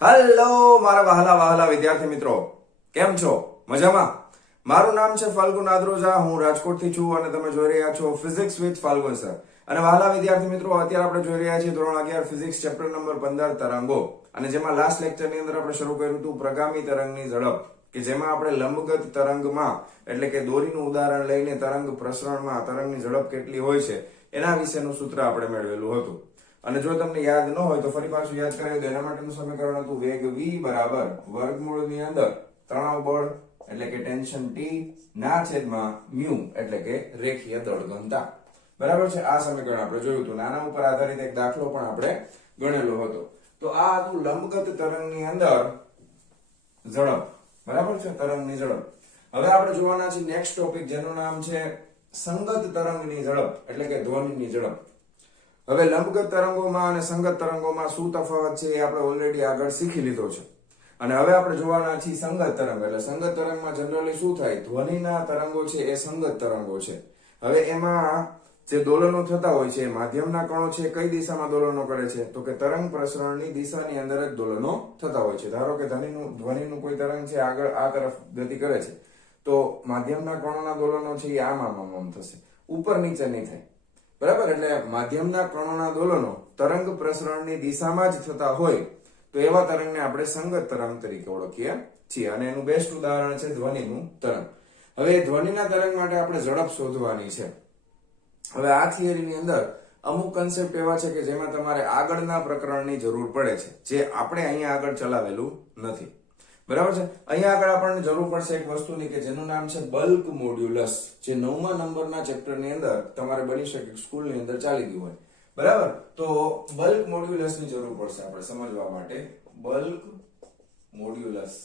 Hello મારા વહાલા વહાલા વિદ્યાર્થી મિત્રો, કેમ છો? મજામાં? મારું નામ છે ફાલ્ગુન આદ્રોજા. હું રાજકોટથી છું અને તમે જોઈ રહ્યા છો ફિઝિક્સ વિથ ફાલ્ગુન સર. અને વહાલા વિદ્યાર્થી મિત્રો, અત્યારે આપણે જોઈ રહ્યા છીએ ધોરણ 11 ફિઝિક્સ ચેપ્ટર નંબર 15 તરંગો. અને જેમાં લાસ્ટ લેક્ચરની અંદર આપણે શરૂ કર્યું હતું પ્રગામી તરંગની ઝડપ, કે જેમાં આપણે લંબગત તરંગમાં એટલે કે દોરીનું ઉદાહરણ લઈને તરંગ પ્રસરણમાં તરંગની ઝડપ કેટલી હોય છે એના વિશેનું સૂત્ર આપણે મેળવેલું હતું. અને જો તમને યાદ ન હોય તો ફરી પાછું યાદ કરાવી દો. એના માટેનું સમીકરણ હતું વેગ v બરાબર વર્ગમૂળની અંદર તણાવ બળ એટલે કે ટેન્શન T ના છેદમાં મ્યુ એટલે કે રેખીય દળ ઘનતા. બરાબર છે? આ સમીકરણ આપણે જોયું હતું. આના ઉપર આધારિત એક દાખલો પણ આપણે ગણેલો હતો. તો આ હતું લંબગત તરંગની અંદર ઝડપ. બરાબર છે? તરંગની ઝડપ. હવે આપણે જોવાના છે નેક્સ્ટ ટોપિક, જેનું નામ છે સંગત તરંગની ઝડપ એટલે કે ધ્વનિની ઝડપ. હવે લંબગત તરંગોમાં અને સંગત તરંગોમાં શું તફાવત છે એ આપણે ઓલરેડી આગળ શીખી લીધો છે. અને હવે આપણે જોવાના છીએ સંગત તરંગ. એટલે સંગત તરંગમાં જનરલી શું થાય? ધ્વનિના તરંગો છે એ સંગત તરંગો છે. હવે એમાં જે દોલનો થતા હોય છે, માધ્યમના કણો છે કઈ દિશામાં દોલનો કરે છે? તો કે તરંગ પ્રસરણની દિશાની અંદર જ દોલનો થતા હોય છે. ધારો કે ધ્વનિનું કોઈ તરંગ છે આગળ આ તરફ ગતિ કરે છે, તો માધ્યમના કણોના દોલનો છે એ આમ થશે, ઉપર નીચે નહીં થાય. બરાબર? એટલે માધ્યમના કણોના દોલનો તરંગ પ્રસરણની દિશામાં જ થતા હોય તો એવા તરંગને આપણે સંગત તરંગ તરીકે ઓળખીએ છીએ. અને એનું બેસ્ટ ઉદાહરણ છે ધ્વનિનું તરંગ. હવે ધ્વનિના તરંગ માટે આપણે ઝડપ શોધવાની છે. હવે આ થિયરીની અંદર અમુક કન્સેપ્ટ એવા છે કે જેમાં તમારે આગળના પ્રકરણની જરૂર પડે છે, જે આપણે અહીંયા આગળ ચલાવેલું નથી. બરાબર છે? અહીંયા આગળ આપણને જરૂર પડશે એક વસ્તુની કે જેનું નામ છે બલ્ક મોડ્યુલસ, જે 9મા નંબરના ચેપ્ટરની અંદર તમારે બની શકે સ્કૂલની અંદર ચાલી ગયું હોય. બરાબર? તો બલ્ક મોડ્યુલસની જરૂર પડશે આપણે સમજવા માટે. Bulk modulus.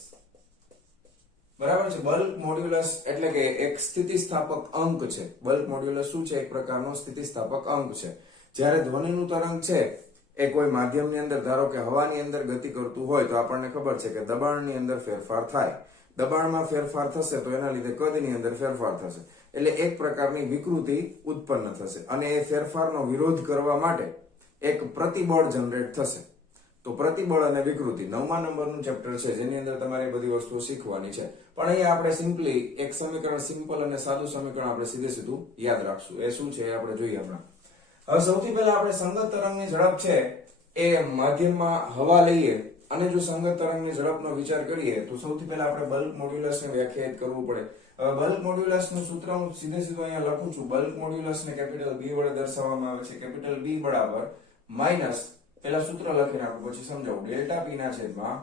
બરાબર છે? બલ્ક મોડ્યુલસ એટલે કે એક સ્થિતિસ્થાપક અંક છે. બલ્ક મોડ્યુલસ શું છે? એક પ્રકારનો સ્થિતિસ્થાપક અંક છે. જ્યારે ધ્વનિનું તરંગ છે એ કોઈ માધ્યમની અંદર, ધારો કે હવાની અંદર ગતિ કરતું હોય તો આપણને ખબર છે કે દબાણની અંદર ફેરફાર થાય. દબાણમાં ફેરફાર થશે તો એના લીધે કદની અંદર ફેરફાર થશે. એટલે એક પ્રકારની વિકૃતિ ઉત્પન્ન થશે અને એ ફેરફારનો વિરોધ કરવા માટે એક પ્રતિબળ જનરેટ થશે. તો પ્રતિબળ અને વિકૃતિ 9મા નંબરનું ચેપ્ટર છે, જેની અંદર તમારે બધી વસ્તુઓ શીખવાની છે. પણ અહીંયા આપણે સિમ્પલી એક સમીકરણ, સિમ્પલ અને સાદું સમીકરણ આપણે સીધું યાદ રાખશું. એ શું છે એ આપણે જોઈએ હમણાં. હવે સૌથી પહેલા આપણે સંગત તરંગની ઝડપ છે એ માધ્યમમાં હવા લઈએ અને જો સંગત તરંગની ઝડપનો વિચાર કરીએ તો સૌથી પહેલા આપણે બલ્ક મોડ્યુલસને વ્યાખ્યાયિત કરવું પડે. હવે બલ્ક મોડ્યુલસનું સૂત્ર હું સીધું અહીંયા લખું છું. બલ્ક મોડ્યુલસને કેપિટલ B વડે દર્શાવવામાં આવે છે. કેપિટલ B બરાબર માઈનસ, પહેલા સૂત્ર લખી નાખું પછી સમજાવું, ડેલ્ટા P ના છેદમાં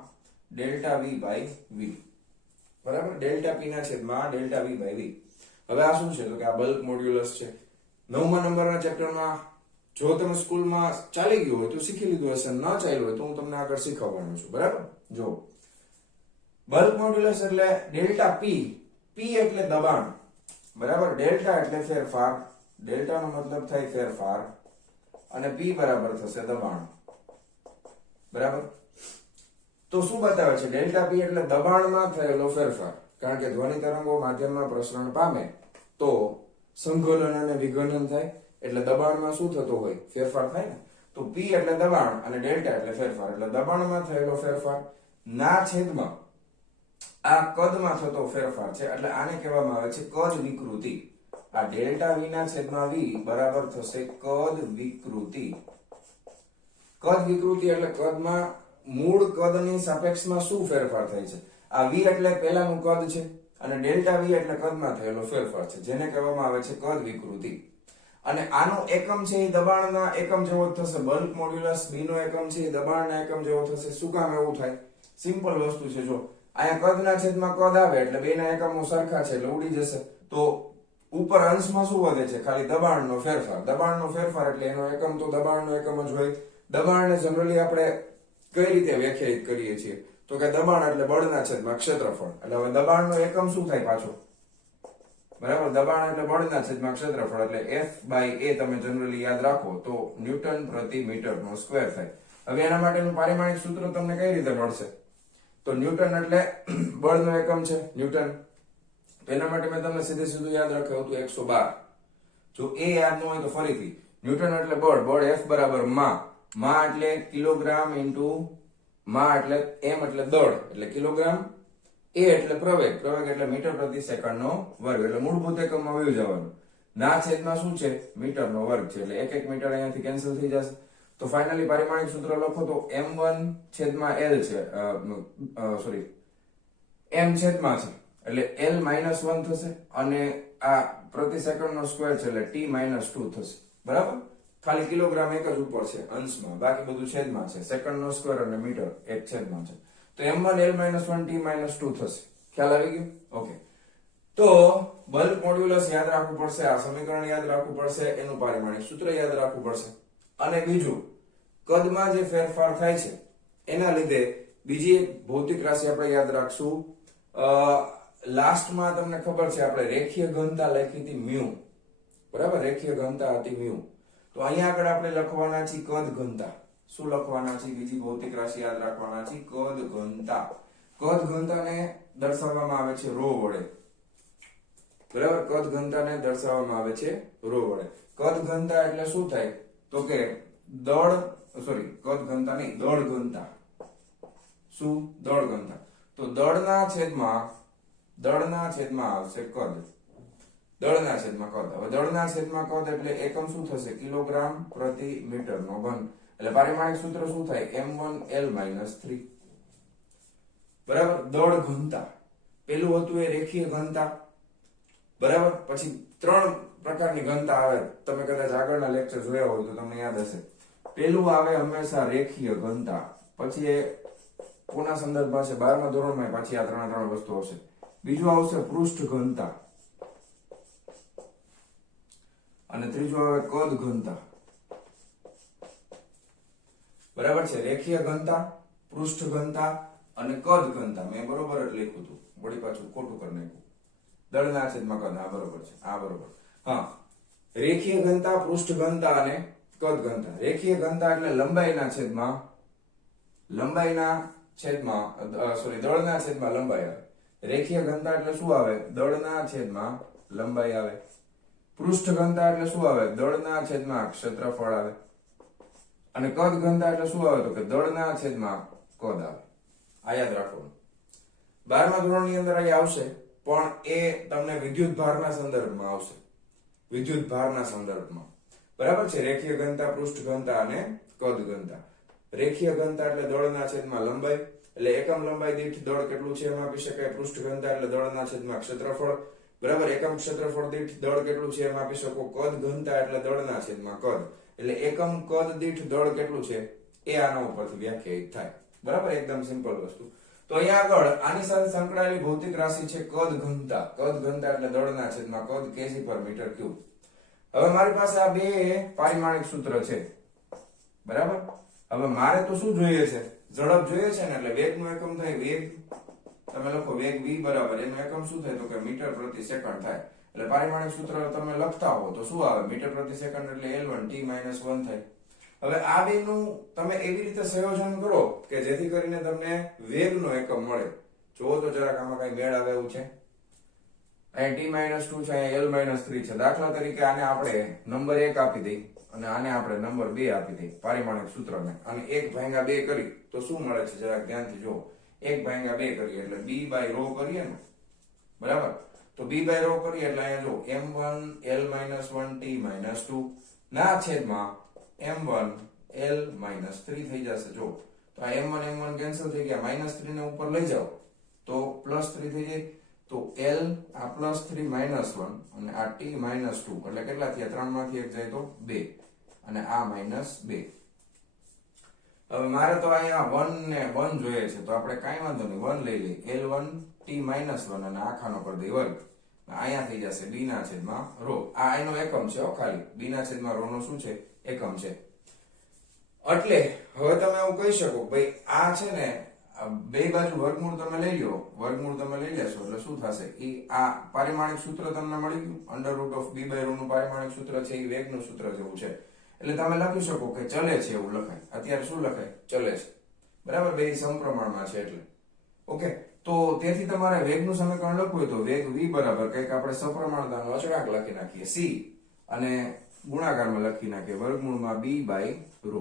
ડેલ્ટા V બાય V. બરાબર? ડેલ્ટા P ના છેદમાં ડેલ્ટા V બાય V. હવે આ શું છે? તો કે આ બલ્ક મોડ્યુલસ છે. 9મા નંબરના ચેપ્ટરમાં જો તમે સ્કૂલમાં ચાલી ગયું હોય તો શીખી લીધું હશે, ન ચાલ્યું હોય તો હું તમને આગળ શીખવવાનો છું. બરાબર? જો બલ્ક મોડ્યુલસ એટલે ડેલ્ટા P. P એટલે દબાણ. બરાબર? ડેલ્ટા એટલે ફેરફાર. ડેલ્ટા નો મતલબ થાય ફેરફાર અને P બરાબર થશે દબાણ. બરાબર? તો શું બતાવે છે? ડેલ્ટા P એટલે દબાણમાં થયેલો ફેરફાર. કારણ કે ધ્વનિ તરંગો માધ્યમમાં પ્રસરણ પામે તો સંઘનન અને વિઘનન થાય. એટલે દબાણમાં શું થતો હોય? ફેરફાર થાય ને. તો P એટલે દબાણ અને ડેલ્ટા એટલે ફેરફાર. એટલે દબાણમાં થયેલો ફેરફાર ના છેદમાં આ કદમાં થતો ફેરફાર છે. એટલે આને કહેવામાં આવે છે કદ વિકૃતિ. આ ડેલ્ટા V ના છેદમાં V બરાબર થશે કદ વિકૃતિ. કદ વિકૃતિ એટલે કદમાં મૂળ કદની સાપેક્ષમાં શું ફેરફાર થાય છે? આ V એટલે પહેલાનું કદ છે અને ડેલ્ટા V એટલે કદમાં થયેલો ફેરફાર છે, જેને કહેવામાં આવે છે કદ વિકૃતિ. અને આનો એકમ છે એ દબાણના એકમ જેવો જ થશે. બલ્ક મોડ્યુલસ B નો એકમ છે એ દબાણના એકમ જેવો થશે. શું કામ એવું થાય? સિમ્પલ વસ્તુ છે. જો અહીંયા કદના છેદમાં કદ આવે એટલે બેના એકમો સરખા છે એટલે ઉડી જશે. તો ઉપર અંશમાં શું વધે છે? ખાલી દબાણનો ફેરફાર. દબાણનો ફેરફાર એટલે એનો એકમ તો દબાણનો એકમ જ હોય. દબાણને જનરલી આપણે કઈ રીતે વ્યાખ્યાયિત કરીએ છીએ? તો કે દબાણ એટલે બળના છેદમાં ક્ષેત્રફળ. એટલે હવે દબાણનો એકમ શું થાય પાછો? બરાબર? દબાણ એટલે બળના છેદમાં ક્ષેત્રફળ. એટલે F બાય A તમે જનરલી યાદ રાખો તો ન્યૂટન પ્રતિ મીટરનો સ્ક્વેર થાય. હવે એના માટેનું પારિમાણિક સૂત્ર તમને કઈ રીતે મળશે? તો ન્યૂટન એટલે બળનો એકમ છે, ન્યૂટન. તો એના માટે મેં તમને સીધું યાદ રાખ્યું હતું 112. જો એ યાદ ન હોય તો ફરીથી ન્યૂટન એટલે બળ. બળ F બરાબર માં એટલે કિલોગ્રામ ઇન્ટુ માં એટલે m એટલે દળ એટલે કિલોગ્રામ, a એટલે પ્રવેગ, પ્રવેગ એટલે મીટર પ્રતિ સેકન્ડનો વર્ગ, એટલે મૂળભૂત એકમમાં વયું જવાનું. ના છેદમાં શું છે? મીટરનો વર્ગ છે, એટલે એક મીટર અહીંયાથી કેન્સલ થઈ જશે. તો ફાઇનલી પારિમાણિક સૂત્ર લખો તો m1 છેદમાં l છે, સોરી m છેદમાં છે એટલે l -1 થશે, અને આ પ્રતિ સેકન્ડનો સ્ક્વેર છે એટલે t -2 થશે. બરાબર? ખાલી કિલોગ્રામ એક જ ઉપર છે અંશમાં, બાકી બધું છેદમાં છે. સેકન્ડનો સ્ક્વેર અને મીટર એક છેદમાં છે. તો m1 l -1 t -2 થશે. ખ્યાલ આવી ગયો? ઓકે. તો બલ્ક મોડ્યુલસ યાદ રાખવું પડશે, આ સમીકરણ યાદ રાખવું પડશે, એનું પારિમાણિક સૂત્ર યાદ રાખવું પડશે, અને બીજું કદમાં જે ફેરફાર થાય છે એના લીધે બીજી એક ભૌતિક રાશિ આપણે યાદ રાખશું. લાસ્ટમાં તમને ખબર છે આપણે રેખીય ઘનતા લખી હતી મ્યુ. બરાબર? રેખીય ઘનતા હતી મ્યુ. તો અહીંયા આગળ આપણે લખવાના છે કદ ઘનતા. શું લખવાના છે? બીજી ભૌતિક રાશિ યાદ રાખવાના છે કદ ઘનતા. કદ ઘનતાને દર્શાવવામાં આવે છે રો વડે. બરાબર? કદ ઘનતાને દર્શાવવામાં આવે છે રો વડે. કદ ઘનતા એટલે શું થાય? તો કે દળ, સોરી કદ ઘનતા નહીં, દળ ઘનતા. શું? દળ ઘનતા. તો દળના છેદમાં આવશે કદ. દળના છેદમાં કદ. હવે દળના છેદમાં કદ એટલે એકમ શું થશે? કિલોગ્રામ પ્રતિ મીટરનો ઘન. એટલે પારિમાણિક સૂત્ર શું થાય? m1 l -3. બરાબર? દળ ઘનતા. પેલું હતું એ રેખીય ઘનતા. બરાબર? પછી ત્રણ પ્રકારની ઘનતા આવે, તમે કદાચ આગળના લેક્ચર જોયા હોય તો તમને યાદ હશે. પેલું આવે હંમેશા રેખીય ઘનતા, પછી એ કોના સંદર્ભમાં છે? 12મા ધોરણમાં પાછી આ ત્રણ વસ્તુ હશે. બીજું આવશે પૃષ્ઠ ઘનતા, અને ત્રીજું આવે કદ ઘનતા. બરાબર છે? રેખીય ઘનતા, પૃષ્ઠ ઘનતા અને કદ ઘનતા. મેં બરોબર જ લખ્યું હતું, વળી પાછું ખોટું કરી નાખ્યું. દળના છેદમાં કદ. આ બરોબર છે, આ બરોબર. હા, રેખીય ઘનતા, પૃષ્ઠ ઘનતા અને કદ ઘનતા. રેખીય ઘનતા એટલે દળના છેદમાં લંબાઈ આવે. રેખીય ઘનતા એટલે શું આવે? દળના છેદમાં લંબાઈ આવે. પૃષ્ઠ ઘનતા એટલે શું આવે? દળના છેદમાં ક્ષેત્રફળ આવે. અને કદ ઘનતા એટલે શું આવે? તો કે દળના છેદમાં કદ આવે. આ યાદ રાખવાનું. 12મા ધોરણની અંદર અહીં આવશે, પણ એ તમને વિદ્યુત ભારના સંદર્ભમાં આવશે. વિદ્યુત ભારના સંદર્ભમાં. બરાબર છે? રેખીય ઘનતા, પૃષ્ઠ ઘનતા અને કદ ઘનતા. રેખીય ઘનતા એટલે દળના છેદમાં લંબાઈ, એટલે એકમ લંબાઈ દીઠ દળ કેટલું છે એમ આપી શકાય. પૃષ્ઠ ઘનતા એટલે દળના છેદમાં ક્ષેત્રફળ. બરાબર? એકમ ક્ષેત્રફળ દીઠ દળ કેટલું છે એમ આપી શકો. કદ ઘનતા એટલે દળના છેદમાં કદ, એટલે એકમ કદ દીઠ દળ કેટલું છે એ આના ઉપરથી વ્યાખ્યાયિત થાય. બરાબર? એકદમ સિમ્પલ વસ્તુ. તો અહીંયા આગળ આની સાથે સંકળાયેલી ભૌતિક રાશિ છે કદ ઘનતા. કદ ઘનતા એટલે દળના છેદમાં કદ kg/m3. હવે મારી પાસે આ બે પારિમાણિક સૂત્ર છે. બરાબર? હવે મારે તો શું જોઈએ છે? ઝડપ જોઈએ છે ને, એટલે વેગનું એકમ થાય વેગ. તમે લખો વેગ v બરાબર, એનું એકમ શું થાય? તો કે મીટર પ્રતિ સેકન્ડ થાય. એટલે પારિમાણિક સૂત્ર તમે લખતા હો તો શું આવે? મીટર પ્રતિ સેકન્ડ એટલે l1 t -1 થાય. હવે આ બેનું તમે એવી રીતે સંયોજન કરો કે જેથી કરીને તમને વેગનો એકમ મળે. જોવો તો જરાક આમાં કઈ મેળ આવે એવું છે? અહીંયા t -2 છે, અહીંયા l -3 છે. દાખલા તરીકે આને આપણે નંબર 1 આપી દઈ અને આને આપણે નંબર 2 આપી દઈ પારિમાણિક સૂત્રને, અને 1/2 કરી તો શું મળે છે? જરાક ધ્યાનથી જુઓ. 1/2 કરીએ એટલે b/ρ કરીએ ને. બરાબર? તો b/ρ કરીએ એટલે અહીંયા જો m1 l -1 t -2 ના છેદમાં m1 l -3 થઈ જશે. જો તો આ m1 કેન્સલ થઈ ગયા, -3 ને ઉપર લઈ જાઓ તો +3 થઈ જાય. તો l આ +3 -1 અને આ t -2 એટલે કેટલા થયા? 3 માંથી 1 જાય તો 2 અને આ -2. હવે મારે તો અહીંયા 1 ને 1 જોઈએ છે, તો આપણે કાંઈ વાંધો નહીં, 1 લઈ લઈએ. l1 t -1 અને આખાનો કરી દઈએ વર્ગ. અહીંયા થઈ જશે b/ρ. આ એનો એકમ છે ખાલી. b/ρ નો શું છે? એકમ છે. એટલે હવે તમે એવું કહી શકો ભાઈ આ છે ને બે બાજુ વર્ગમૂળ તમે લઈ લો, વર્ગમૂળ તમે લઈ લેશો એટલે શું થશે? એ આ પારિમાણિક સૂત્ર તમને મળી ગયું. √b/ρ નું પારિમાણિક સૂત્ર છે એ વેગનું સૂત્ર જેવું છે. એટલે તમે લખી શકો કે ચલે છે એવું લખાય. અત્યારે શું લખાય? ચલે છે. બરાબર? બે સમપ્રમાણમાં છે એટલે. ઓકે, તો તેથી તમારે વેગનું સમીકરણ લખવું હોય તો વેગ v બરાબર કંઈક આપણે સપ્રમાણતાનો અચળાંક લખી નાખીએ c, અને ગુણાકારમાં લખી નાખીએ વર્ગમૂળમાં b/ρ.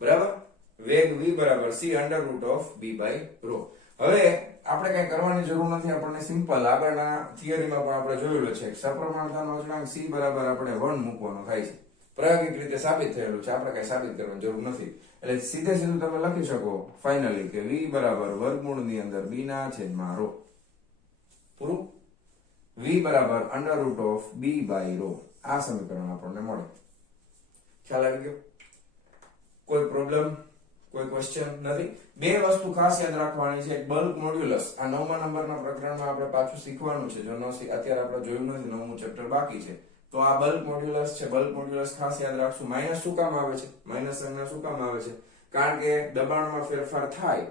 બરાબર? વેગ v બરાબર c under root of b by rho. હવે આપણે કઈ કરવાની જરૂર નથી, આપણને સિમ્પલ આગળના થિયરીમાં પણ આપણે જોયેલું છે સપ્રમાણતાનો અચળાંક c બરાબર આપણે 1 મૂકવાનો થાય છે. પ્રાયોગિક રીતે સાબિત થયેલું છે, આપણે કઈ સાબિત કરવાની જરૂર નથી. એટલે સીધે સીધું તમે લખી શકો ફાઇનલી કે v બરાબર વર્ગમૂળની અંદર b ના છેદમાં રો. પૂરું. v બરાબર under root of b by rho. આ સમીકરણ આપણને મળે. ખ્યાલ આવી ગયો? કોઈ પ્રોબ્લેમ, કોઈ ક્વેશ્ચન નથી? બે વસ્તુ ખાસ યાદ રાખવાની છે. એક બલ્ક મોડ્યુલસ, આ 9મા નંબરના પ્રકરણમાં આપણે પાછું શીખવાનું છે. જો અત્યારે આપણે જોયું નથી, 9મું ચેપ્ટર બાકી છે, તો આ બલ્ક મોડ્યુલસ છે. બલ્ક મોડ્યુલસ ખાસ યાદ રાખશું. માઇનસ શું કામ આવે છે? માઇનસ સંજ્ઞા શું કામ આવે છે? કારણ કે દબાણમાં ફેરફાર થાય,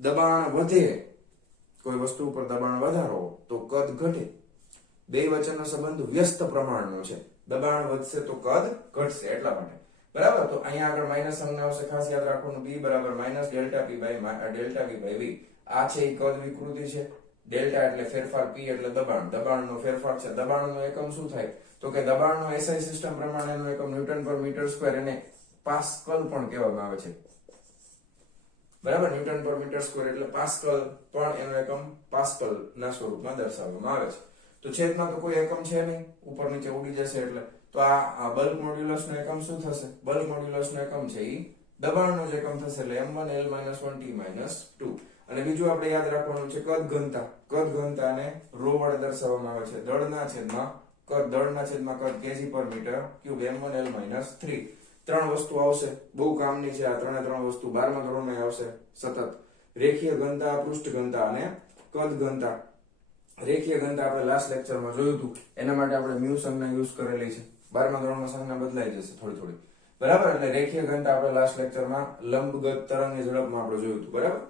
દબાણ વધે, કોઈ વસ્તુ ઉપર દબાણ વધારો તો કદ ઘટે. બે વચ્ચેનો સંબંધ વ્યસ્ત પ્રમાણનો છે. દબાણ વધશે તો કદ ઘટશે, એટલા માટે. બરાબર. તો અહીંયા આગળ માઇનસ સંજ્ઞા આવશે, ખાસ યાદ રાખવાનું. b બરાબર minus delta p by delta v by v. આ છે એ કદ વિકૃતિ છે. ડેલ્ટા એટલે ફેરફાર, p એટલે દબાણ, દબાણનો ફેરફાર છે. દબાણનો એકમ શું થાય? તો કે દબાણનો એસઆઈ સિસ્ટમ પ્રમાણેનો એકમ ન્યૂટન પર મીટર સ્ક્વેર, એને પાસ્કલ પણ કહેવામાં આવે છે. બરાબર. ન્યૂટન પર મીટર સ્ક્વેર એટલે પાસ્કલ, પણ એનો એકમ પાસ્કલ ના સ્વરૂપમાં દર્શાવવામાં આવે છે. તો છેદમાં તો કોઈ એકમ છે નહીં, ઉપર નીચે ઉડી જશે. એટલે તો આ બલ્ક મોડ્યુલસ નો એકમ શું થશે? બલ્ક મોડ્યુલસ નો એકમ છે ઈ દબાણનો જ એકમ થશે. એટલે m1 l - 1 t - 2. અને બીજું આપણે યાદ રાખવાનું છે કદ ઘનતા. કદ ઘનતાને રો વડે દર્શાવવામાં આવે છે. દળના છેદમાં કદ, દળના છેદમાં કદ kg પર મીટર ક્યુબ, m1 l - 3. ત્રણ વસ્તુ આવશે, બહુ કામની છે આ ત્રણ વસ્તુ. 12મા ધોરણમાં આવશે સતત. રેખીય ઘનતા, પૃષ્ઠ ઘનતા અને કદ ઘનતા. રેખીય ઘનતા આપણે લાસ્ટ લેક્ચરમાં જોયું હતું, એના માટે આપણે મ્યુ સંજ્ઞા યુઝ કરેલી છે. 12મા ધોરણમાં સંજ્ઞા બદલાઈ જશે થોડી થોડી. બરાબર. એટલે રેખીય ઘનતા આપણે લાસ્ટ લેક્ચરમાં લંબગત તરંગની ઝડપમાં આપણે જોયું હતું. બરાબર.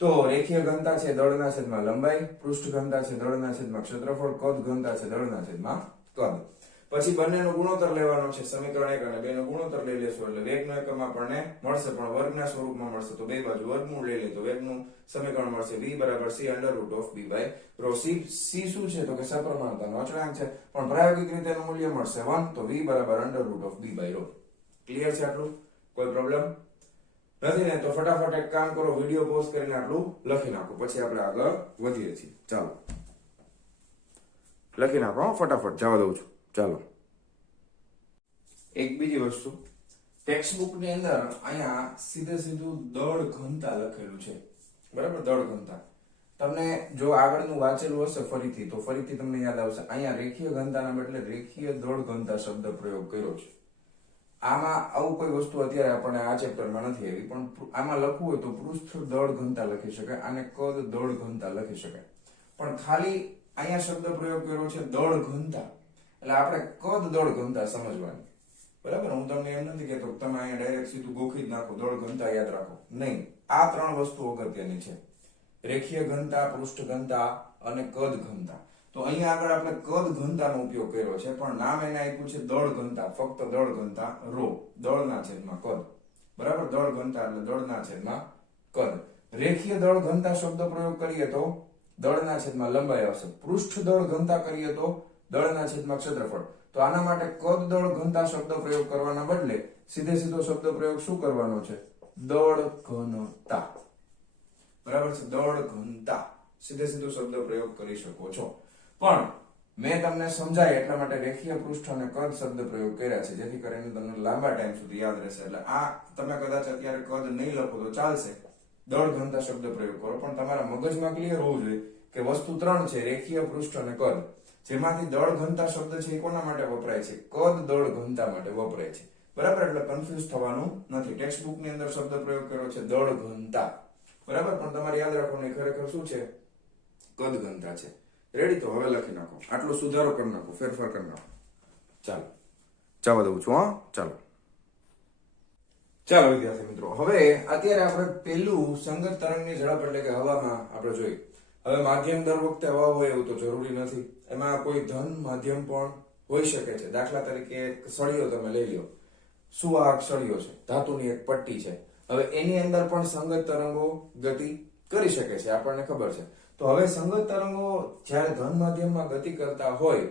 તો રેખીય ઘનતા છે દળના છેદમાં લંબાઈ, પૃષ્ઠ ઘનતા છે દળના છેદમાં ક્ષેત્રફળ, કદ ઘનતા છે દળના છેદમાં કદ. પછી બંનેનો ગુણોત્તર લેવાનો છે. સમીકરણ 1 અને 2 નો ગુણોત્તર લઈ લેશું એટલે વેગનો એકમ આપણને મળશે, પણ વર્ગના સ્વરૂપમાં મળશે. તો બે બાજુ વર્ગમૂળ લઈ લે તો વેગનું સમીકરણ મળશે v બરાબર c under root of b by rho. c શું છે? તો કે સપ્રમાણતાનો અચળાંક છે, પણ પ્રાયોગિક રીતે એનું મૂલ્ય મળશે 1. તો v બરાબર under root of b by rho. Clear છે આટલું? કોઈ પ્રોબ્લેમ નથી ને? તો ફટાફટ એક કામ કરો, વિડિયો પોઝ કરીને આટલું લખી નાખો, પછી આપણે આગળ વધીએ છીએ. ચાલો લખી નાખો ફટાફટ, જવા દઉં છું. ચાલો. એક બીજી વસ્તુ, ટેક્સ્ટ બુક ની અંદર અહીંયા સીધે સીધું દળ ઘનતા લખેલું છે. બરાબર. દળ ઘનતા તમને જો આગળનું વાંચેલું હશે ફરીથી, તો ફરીથી તમને યાદ આવશે. અહીંયા રેખીય ઘનતાના બદલે રેખીય દળ ઘનતા શબ્દ પ્રયોગ કર્યો છે. આમાં આવું કોઈ વસ્તુ અત્યારે આપણને આ ચેપ્ટરમાં નથી આવી, પણ આમાં લખવું હોય તો પૃષ્ઠ દળ ઘનતા લખી શકાય, આને કદ દળ ઘનતા લખી શકાય. પણ ખાલી અહીંયા શબ્દ પ્રયોગ કર્યો છે દળ ઘનતા, એટલે આપણે કદ દળ ઘનતા સમજવાની. બરાબર. હું તમને એમ નથી કહેતો તમે અહીંયા ડાયરેક્ટ સીધું ગોખી જ નાખો, દળ ઘનતા યાદ રાખો, નહીં. આ ત્રણ વસ્તુ અગત્યની છે: રેખીય ઘનતા, પૃષ્ઠ ઘનતા અને કદ ઘનતા. તો અહીંયા આગળ આપણે કદ ઘનતાનો ઉપયોગ કર્યો છે, પણ નામ એને આપ્યું છે દળ ઘનતા. ફક્ત દળ ઘનતા રો, દળના છેદમાં કદ. બરાબર. દળ ઘનતા એટલે દળના છેદમાં કદ. રેખીય દળ ઘનતા શબ્દ પ્રયોગ કરીએ તો દળના છેદમાં લંબાઈ આવશે. પૃષ્ઠ દળ ઘનતા કરીએ તો દળના છેદમાં ક્ષેત્રફળ. તો આના માટે કદ દળ ઘનતા શબ્દ પ્રયોગ કરવાના બદલે સીધે સીધો શબ્દ પ્રયોગ શું કરવાનો છે? દળ ઘનતા. બરાબર છે. દળ ઘનતા સીધે સીધો શબ્દ પ્રયોગ કરી શકો છો. પણ મેં તમને સમજાય એટલા માટે રેખીય પૃષ્ઠ અને કદ શબ્દ પ્રયોગ કર્યા છે, જેથી કરીને તમને લાંબા ટાઈમ સુધી યાદ રહેશે. એટલે આ તમે કદાચ અત્યારે કદ નહીં લખો તો ચાલશે, દળ ઘનતા શબ્દ પ્રયોગ કરો, પણ તમારા મગજમાં ક્લિયર હોવું જોઈએ કે વસ્તુ ત્રણ છે: રેખીય પૃષ્ઠ અને કદ. જેમાંથી દળ ઘનતા શબ્દ છે એ કોના માટે વપરાય છે? કદ દળ ઘનતા માટે વપરાય છે. બરાબર. એટલે કન્ફ્યુઝ થવાનું નથી. ટેક્સ્ટ બુક ની અંદર શબ્દ પ્રયોગ કર્યો છે દળ ઘનતા. બરાબર. પણ તમારે યાદ રાખવાનું ખરેખર શું છે? કદ ઘનતા છે. રેડી? તો હવે લખી નાખો, આટલો સુધારો કરી નાખો, ફેરફાર કરી નાખો. ચાલો જવા દઉં છું. હા ચાલો. ચાલો વિદ્યાર્થી મિત્રો, હવે અત્યારે આપણે પેલું સંગત તરંગની ઝડપ એટલે કે હવામાં આપણે જોઈ. હવે માધ્યમ દર વખતે હવા હોય એવું તો જરૂરી નથી. એમાં કોઈ ધન માધ્યમ પણ હોઈ શકે છે. દાખલા તરીકે એક સળિયો તમે લઈ લો, સુવાહક સળિયો છે, ધાતુની એક પટ્ટી છે. હવે એની અંદર પણ સંગત તરંગો ગતિ કરી શકે છે, આપણને ખબર છે. તો હવે સંગત તરંગો જ્યારે ધન માધ્યમમાં ગતિ કરતા હોય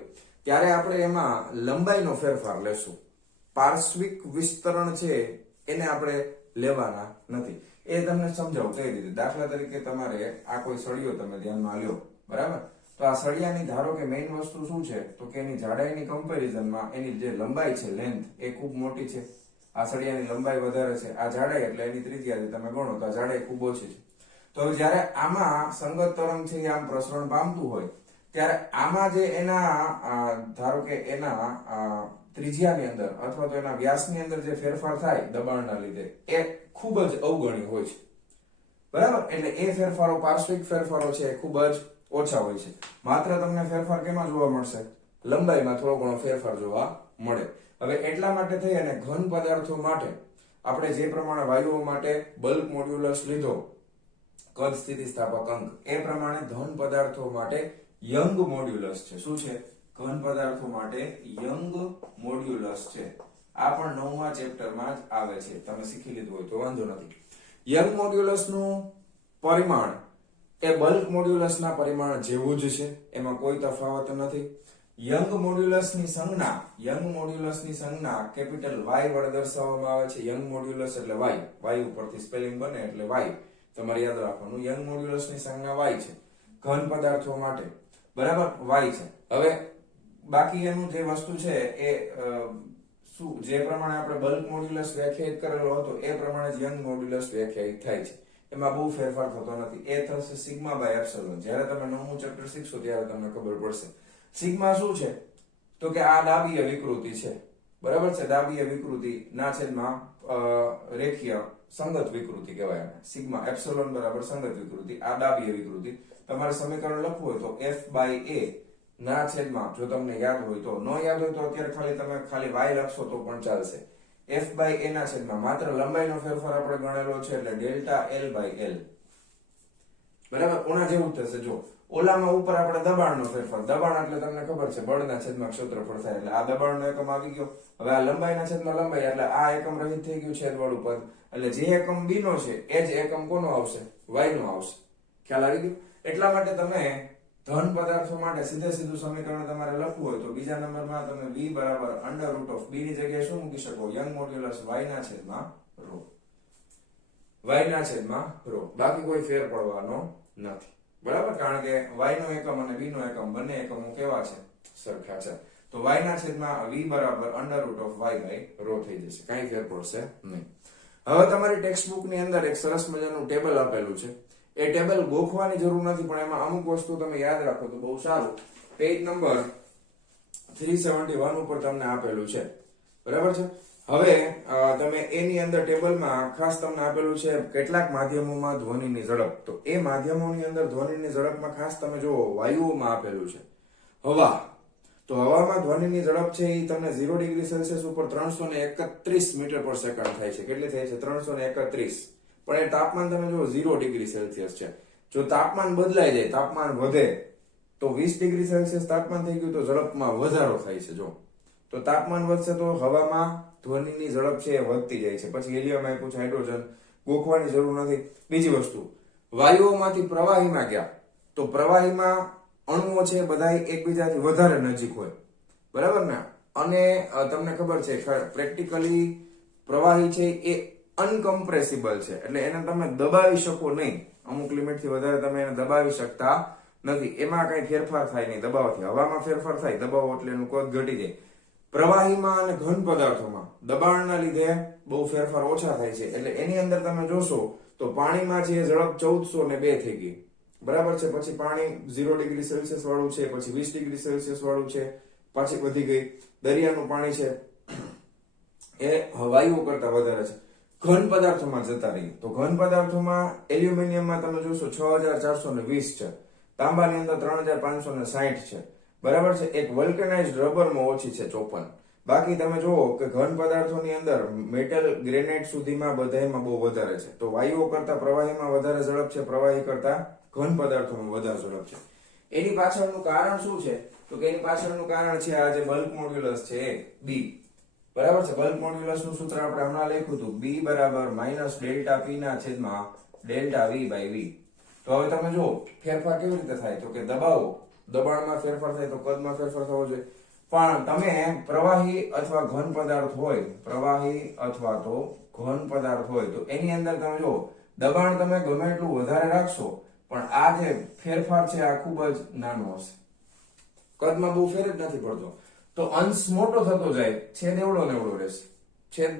ત્યારે આપણે એમાં લંબાઈનો ફેરફાર લેશું. પાર્શ્વિક વિસ્તરણ છે એને આપણે લેવાના નથી. એ તમને સમજાવું કઈ રીતે. દાખલા તરીકે તમારે આ કોઈ સળિયો તમે ધ્યાનમાં લ્યો, બરાબર? તો આ સળિયાની ધારો કે મેઇન વસ્તુ શું છે તો કે એની જાડાઈની કમ્પેરિઝનમાં એની જે લંબાઈ છે, લેન્થ, એ ખૂબ મોટી છે. આ સળિયાની લંબાઈ વધારે છે, આ જાડાઈ એટલે એની ત્રિજ્યા તમે ગણો તો આ જાડાઈ ખૂબ ઓછી છે. તો હવે જયારે આમાં સંગત તરંગ છે એ આમ પ્રસરણ પામતું હોય ત્યારે આમાં જે એના ધારો કે એના ત્રિજ્યાની અંદર અથવા તો એના વ્યાસની અંદર જે ફેરફાર થાય દબાણના લીધે એ ખૂબ જ અવગણ્ય હોય છે, બરાબર? એટલે એ ફેરફારો, પાર્શ્વિક ફેરફારો છે એ ખૂબ જ ઓછા હોય છે. માત્ર તમને ફેરફાર કેમાં જોવા મળશે? લંબાઈમાં થોડો ઘણો ફેરફાર જોવા મળે. હવે એટલા માટે થઈ અને ઘન પદાર્થો માટે આપણે જે પ્રમાણે વાયુઓ માટે બલ્ક મોડ્યુલસ લીધો, કદ સ્થિતિસ્થાપક અંક, એ પ્રમાણે ધન પદાર્થો માટે યંગ મોડ્યુલસ છે. શું છે? ઘન પદાર્થો માટે યંગ મોડ્યુલસ છે. આ પણ 9મા ચેપ્ટરમાં જ આવે છે. તમે શીખી લીધું હોય તો વાંધો નથી. યંગ મોડ્યુલસનું પરિમાણ એ બલ્ક મોડ્યુલસના પરિમાણ જેવું જ છે, એમાં કોઈ તફાવત નથી. યંગ મોડ્યુલસની સંજ્ઞા કેપિટલ Y વડે દર્શાવવામાં આવે છે. યંગ મોડ્યુલસ એટલે Y, Y ઉપરથી સ્પેલિંગ બને એટલે Y. તમારે યાદ રાખવાનું, યંગ મોડ્યુલસની સંજ્ઞા Y છે ઘન પદાર્થો માટે, બરાબર? Y છે. હવે બાકી એનું જે વસ્તુ છે એ શું, જે પ્રમાણે આપણે બલ્ક મોડ્યુલસ વ્યાખ્યાયિત કરેલો હતો એ પ્રમાણે જ યંગ મોડ્યુલસ વ્યાખ્યાયિત થાય છે. એમાં બહુ ફેરફાર થતો નથી. એ થશે સિગ્મા બાય એપ્સિલોન. જ્યારે તમે 9મું ચેપ્ટર શીખશો ત્યારે તમને ખબર પડશે. સિગ્મા શું છે તો કે આ દાબીય વિકૃતિ છે, બરાબર છે? દાબીય વિકૃતિ ના છેદમાં રેખીય સંગત વિકૃતિ કહેવાય એને. સિગ્મા એપ્સિલોન બરાબર સંગત વિકૃતિ, આ દાબીય વિકૃતિ. તમારે સમીકરણ લખવું હોય તો F/A ના છેદમાં, જો તમને યાદ હોય તો, ન યાદ હોય તો અત્યારે તમે ખાલી y લખશો તો પણ ચાલશે. F/A ના છેદમાં માત્ર લંબાઈનો ફેરફાર આપણે ગણેલો છે એટલે ડેલ્ટા L/L, બરાબર? ઓના જેવું થશે. જો ઓલામાં ઉપર આપણે દબાણનો ફેરફાર, દબાણ એટલે તમને ખબર છે બળના છેદમાં ક્ષેત્રફળ થાય, એટલે આ દબાણનો એકમ આવી ગયો. હવે આ લંબાઈના છેદમાં લંબાઈ એટલે આ એકમ રહિત થઈ ગયું છેદવાળું પદ, એટલે જે એકમ b નો છે એ જ એકમ કોનો આવશે? y નો આવશે. ખ્યાલ આવી ગયો? એટલા માટે તમે ધન પદાર્થો માટે સીધું સમીકરણ તમારે લખવું હોય તો બીજા નંબરમાં તમે v બરાબર √b ની જગ્યાએ શું મૂકી શકો? યંગ મોડ્યુલસ y ના છેદમાં ρ, y ના છેદમાં ρ. બાકી કોઈ ફેર પડવાનો નથી, બરાબર? કારણ કે y નો એકમ અને b નો એકમ બંને એકમો કેવા છે? સરખા છે. તો y ના છેદમાં v બરાબર √y/ρ થઈ જશે. કાંઈ ફેર પડશે નહીં. હવે તમારી ટેક્સ્ટબુક ની અંદર એક સરસ મજાનું ટેબલ આપેલું છે. એ ટેબલ ગોખવાની જરૂર નથી, પણ એમાં અમુક વસ્તુ તમે યાદ રાખો તો બહુ સારું. પેજ નંબર 371 ઉપર તમને આપેલું છે, બરાબર છે? હવે તમે એની અંદર ટેબલમાં ખાસ તમને આપેલું છે કેટલાક માધ્યમોમાં ધ્વનિની ઝડપ. તો એ માધ્યમોની અંદર ધ્વનિની ઝડપમાં ખાસ તમે જુઓ વાયુઓમાં આપેલું છે હવા. તો હવામાં ધ્વનિની ઝડપ છે એ તમને 0 ડિગ્રી સેલ્સિયસ ઉપર 331 મીટર પર સેકન્ડ થાય છે. કેટલી થાય છે? 331. પણ એ તાપમાન તમે જુઓ 0 ડિગ્રી સેલ્સિયસ છે. જો તાપમાન બદલાઈ જાય, તાપમાન વધે તો 20 ડિગ્રી સેલ્સિયસ તાપમાન થઈ ગયું તો ઝડપમાં વધારો થાય છે. જો તો તાપમાન વધશે તો હવામાં ધ્વનિની ઝડપ છે એ વધતી જાય છે. પછી હિલિયમ આપ્યું છે, હાઇડ્રોજન, ગોખવાની જરૂર નથી. બીજી વસ્તુ, વાયુઓમાંથી પ્રવાહીમાં ગયા તો પ્રવાહીમાં અણુઓ છે બધા એકબીજાથી વધારે નજીક હોય, બરાબર ને? અને તમને ખબર છે પ્રેક્ટિકલી પ્રવાહી છે એ અનકમ્પ્રેસિબલ છે, એટલે એને તમે દબાવી શકો નહીં. અમુક લિમિટ થી વધારે તમે એને દબાવી શકતા નથી. એમાં કઈ ફેરફાર થાય નહીં દબાવવાથી. હવામાં ફેરફાર થાય દબાવો એટલે એનું કદ ઘટી જાય. પ્રવાહીમાં અને ઘન પદાર્થોમાં દબાણના લીધે બહુ ફેરફાર ઓછા થાય છે. એટલે એની અંદર તમે જોશો તો પાણીમાં છે ઝડપ 1402 થઈ ગઈ, બરાબર છે? પછી પાણી 0 ડિગ્રી સેલ્સિયસ વાળું છે, પછી 20 ડિગ્રી સેલ્સિયસ વાળું છે, પાછી વધી ગઈ. દરિયાનું પાણી છે એ વાયુઓ કરતા વધારે છે. ઘન પદાર્થોમાં જતા રહીએ તો ઘન પદાર્થોમાં એલ્યુમિનિયમમાં તમે જોશો 6420 છે, તાંબાની અંદર 3560 છે, બરાબર છે? એક વલ્કેનાઇઝ્ડ રબરમાં ઓછી છે 54. બાકી તમે જુઓ કે ઘન પદાર્થોની અંદર મેટલ, ગ્રેનાઇટ સુધીમાં બધામાં બહુ વધારે છે. તો વાયુઓ કરતા પ્રવાહીમાં વધારે ઝડપ છે, પ્રવાહી કરતા ઘન પદાર્થોમાં વધારે ઝડપ છે. એની પાછળનું કારણ શું છે તો કે એની પાછળનું કારણ છે આ જે બલ્ક મોડ્યુલસ છે એ B, બરાબર છે? બલ્ક મોડ્યુલસ નું સૂત્ર આપણે હમણાં લખ્યું હતું, B બરાબર -ΔP ના છેદમાં ΔV/V. તો હવે તમે જુઓ ફેરફાર કેવી રીતે થાય તો કે દબાવો, દબાણમાં ફેરફાર થાય તો કદમાં ફેરફાર થવો જોઈએ. પણ તમે પ્રવાહી અથવા ઘન પદાર્થ હોય, પ્રવાહી અથવા તો ઘન પદાર્થ હોય તો એની અંદર તમે જો દબાણ તમે ગમે એટલું વધારે રાખશો પણ આ જે ફેરફાર છે આ ખૂબ જ નાનો હશે, કદમાં બહુ ફેર જ નથી પડતો. તો અંશ મોટો થતો જાય, છેદ એવડો ને એવડો રહેશે, છેદ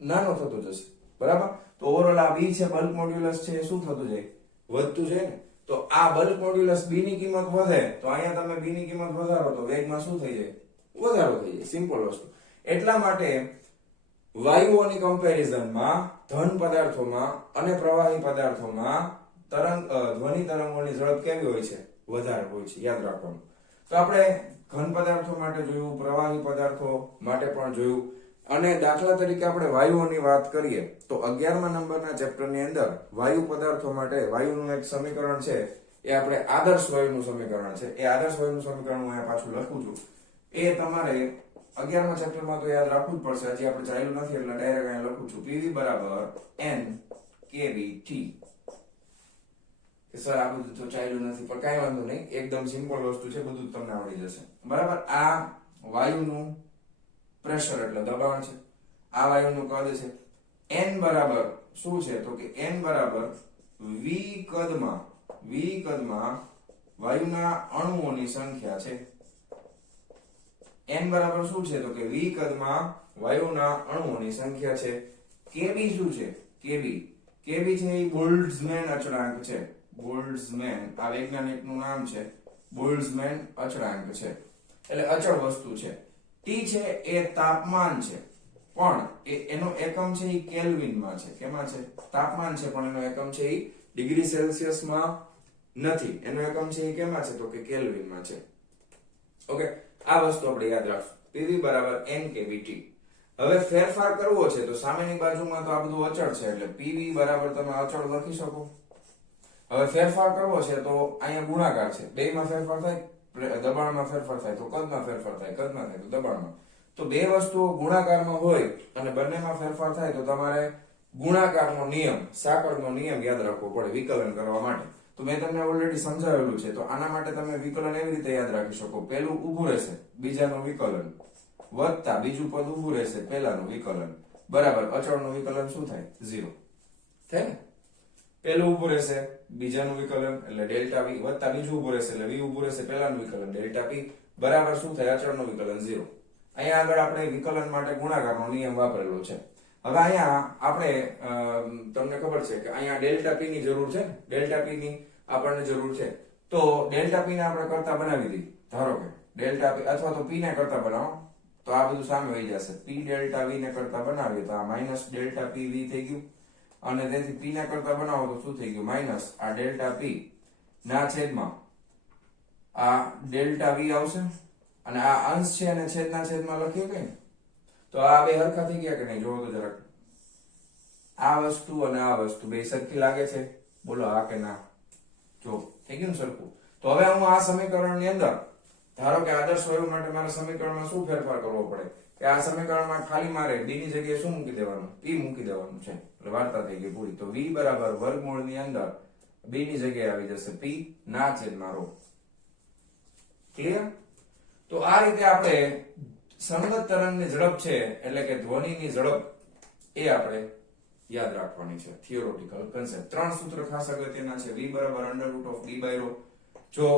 નાનો થતો જશે, બરાબર. તો ઓવરઓલ આ બી છે બલ્ક મોડ્યુલસ છે એ શું થતું જાય, વધતું છે ને. તો આ બલ્ક મોડ્યુલસ બી ની કિંમત વધે તો અહીંયા તમે બી ની કિંમત વધારો તો વેગમાં શું થઈ જાય, વધારો થઈ જાય. સિમ્પલ વસ્તુ. એટલા માટે વાયુઓની કમ્પેરિઝનમાં ધન પદાર્થોમાં અને પ્રવાહી પદાર્થોમાં ધ્વનિ તરંગોની ઝડપ કેવી હોય છે, વધારે હોય છે, યાદ રાખવાનું. તો આપણે ઘન પદાર્થો માટે જોયું, પ્રવાહી પદાર્થો માટે પણ જોયું. અને દાખલા તરીકે આપણે વાયુઓની વાત કરીએ તો 11મા નંબરના ચેપ્ટરની અંદર વાયુ પદાર્થો માટે વાયુનું એક સમીકરણ છે, એ આપણે આદર્શ વાયુનું સમીકરણ છે. એ આદર્શ વાયુનું સમીકરણ હું અહીંયા પાછું લખું છું. એ તમારે 11મા ચેપ્ટરમાં તો યાદ રાખવું જ પડશે. હજી આપણે ચાલ્યું નથી એટલે ડાયરેક્ટ અહીંયા લખું છું. PV બરાબર N kVT. સર આ બધું તો ચાલ્યું નથી પણ કાંઈ વાંધો નહીં, એકદમ સિમ્પલ વસ્તુ છે, બધું તમને આવડી જશે, બરાબર. આ વાયુનું પ્રેશર એટલે દબાણ છે, આ વાયુનું કદ છે. n બરાબર શું છે તો કે n બરાબર v કદમાં વાયુના અણુઓની સંખ્યા છે. n બરાબર શું છે તો કે v કદમાં વાયુના અણુઓની સંખ્યા છે. kb શું છે, kb છે એ બોલ્ટ્ઝમેન અચળાંક છે. બોલ્ટ્ઝમેન આ વૈજ્ઞાનિકનું નામ છે, બોલ્ટ્ઝમેન અચળાંક છે એટલે અચળ વસ્તુ છે. T છે એ તાપમાન છે પણ એનો એકમ છે એ કેલ્વિનમાં છે. કેમાં છે, તાપમાન છે પણ એનો એકમ છે એ ડિગ્રી સેલ્સિયસમાં નથી, એનો એકમ છે એ કેમાં છે તો કે કેલ્વિનમાં છે. ઓકે, આ વસ્તુ આપણે યાદ રાખશું. PV બરાબર N kVT. હવે ફેરફાર કરવો છે તો સામેની બાજુમાં તો આ બધું અચળ છે એટલે PV બરાબર તમે અચળ લખી શકો. હવે ફેરફાર કરવો છે તો અહીંયા ગુણાકાર છે, બેયમાં ફેરફાર થાય, દબાણમાં ફેરફાર થાય તો કદમાં ફેરફાર થાય, કદમાં થાય તો દબાણમાં. તો બે વસ્તુઓ ગુણાકારમાં હોય અને બંનેમાં ફેરફાર થાય તો તમારે ગુણાકારનો નિયમ, સાંકળનો નિયમ યાદ રાખવો પડે વિકલન કરવા માટે. તો મેં તમને ઓલરેડી સમજાવેલું છે. તો આના માટે તમે વિકલન એવી રીતે યાદ રાખી શકો, પહેલું ઊભું રહેશે બીજાનું વિકલન વત્તા બીજું પદ ઊભું રહેશે પહેલાનું વિકલન બરાબર અચળનું વિકલન શું થાય, 0 થાય ને. પહેલું ઊભું રહેશે બીજાનું વિકલન એટલે ડેલ્ટા v વત્તા બીજું ઊભું રહેશે એટલે v ઊભું રહેશે પહેલાનું વિકલન ડેલ્ટા p બરાબર શું થાય, અચળનું વિકલન 0. અહીંયા આગળ આપણે વિકલન માટે ગુણાકારનો નિયમ વાપરેલો છે. હવે અહીંયા આપણે તમને ખબર છે કે અહીંયા ડેલ્ટા p ની જરૂર છે, ડેલ્ટા p ની આપણને જરૂર છે. તો ડેલ્ટા p ને આપણે કરતા બનાવી દઈએ. ધારો કે ડેલ્ટા p અથવા તો p ને કરતા બનાવો તો આ બધું સામે આવી જશે. p ડેલ્ટા v ને કરતા બનાવીએ તો આ માઈનસ ડેલ્ટા p v થઈ ગયું અને તેથી p ના કરતા બનાવો તો શું થઈ ગયું, માઈનસ આ ડેલ્ટા p ના છેદમાં આ ડેલ્ટા v આવશે અને આ અંશ છે અને છેદના છેદમાં લખ્યું કે તો આ બે હરખા થઈ ગયા કે નહીં, જોવો તો જરાક. આ વસ્તુ અને આ વસ્તુ બે સરખી લાગે છે, બોલો હા કે ના, જો થઈ ગયું ને સરખું. તો હવે હું આ સમીકરણની અંદર ધારો કે આદર્શ વાયુ માટે મારા સમીકરણમાં શું ફેરફાર કરવો પડે કે આ સમીકરણમાં ખાલી મારે b ની જગ્યાએ શું મૂકી દેવાનું, p મૂકી દેવાનું છે એટલે વાર્તા થઈ ગઈ પૂરી. તો v બરાબર વર્ગમૂળની અંદર b ની જગ્યાએ આવી જશે p ના છેદમાં ρ. ક્લિયર? તો આ રીતે આપણે સંગત તરંગની ઝડપ છે એટલે કે ધ્વનિની ઝડપ એ આપણે યાદ રાખવાની છે. Theoretical concept. ત્રણ સૂત્ર ખાસ અગત્યના છે. v બરાબર √d/ρ. જો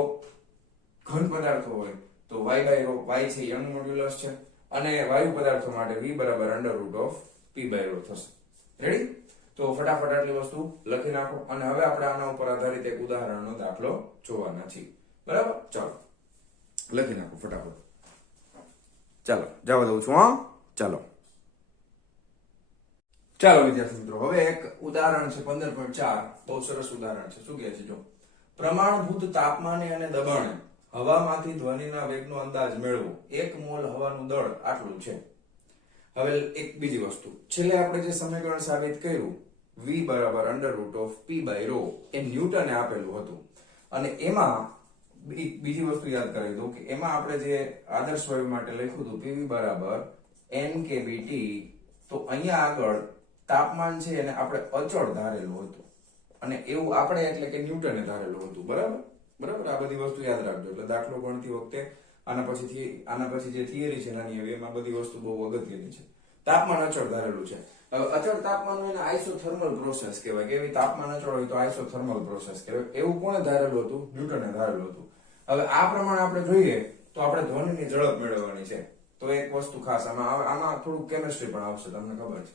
ઘન પદાર્થો હોય તો y/ρ, y છે યંગ મોડ્યુલસ છે અને વાયુ પદાર્થો માટે v બરાબર √p/ρ થશે. રેડી? તો ફટાફટ આટલી વસ્તુ લખી નાખો અને હવે આપણે આના ઉપર આધારિત એક ઉદાહરણનો દાખલો જોવાના છીએ. બરાબર? ચાલો લખી નાખો ફટાફટ. ચાલો જવા દઉં છું. હા ચાલો વિદ્યાર્થી મિત્રો, હવે એક ઉદાહરણ છે 15.4. બહુ સરસ ઉદાહરણ છે. શું કહે છે જો, પ્રમાણભૂત તાપમાને અને દબાણે હવામાંથી ધ્વનિના વેગનો અંદાજ મેળવો. 1 મોલ હવાનું દળ આટલું છે. હવે એક બીજી વસ્તુ, છેલ્લે આપણે જે સમીકરણ સાબિત કર્યું v બરાબર √p/ρ એ ન્યૂટને આપેલું હતું અને એમાં બીજી વસ્તુ યાદ કરાવી દઉં કે એમાં આપણે જે આદર્શ વાયુ માટે લખ્યું હતું PV બરાબર N kVT, તો અહીંયા આગળ તાપમાન છે એને આપણે અચળ ધારેલું હતું અને એવું આપણે એટલે કે ન્યૂટને ધારેલું હતું. બરાબર આ બધી વસ્તુ યાદ રાખજો. એટલે દાખલો ગણતી વખતે આના પછી જે થિયરી છે નાની એવી, એમાં બધી વસ્તુ બહુ અગત્યની છે. તાપમાન અચળ ધારેલું છે. અચળ તાપમાન હોય ને આઇસોથર્મલ પ્રોસેસ કહેવાય કે એવી તાપમાન અચળ હોય તો આઇસોથર્મલ પ્રોસેસ કહેવાય. એવું કોણે ધારેલું હતું? ન્યૂટને ધારેલું હતું. હવે આ પ્રમાણે આપણે જોઈએ તો આપણે ધ્વનિની ઝડપ મેળવવાની છે. તો એક વસ્તુ ખાસ આમાં થોડું કેમિસ્ટ્રી પણ આવશે, તમને ખબર છે.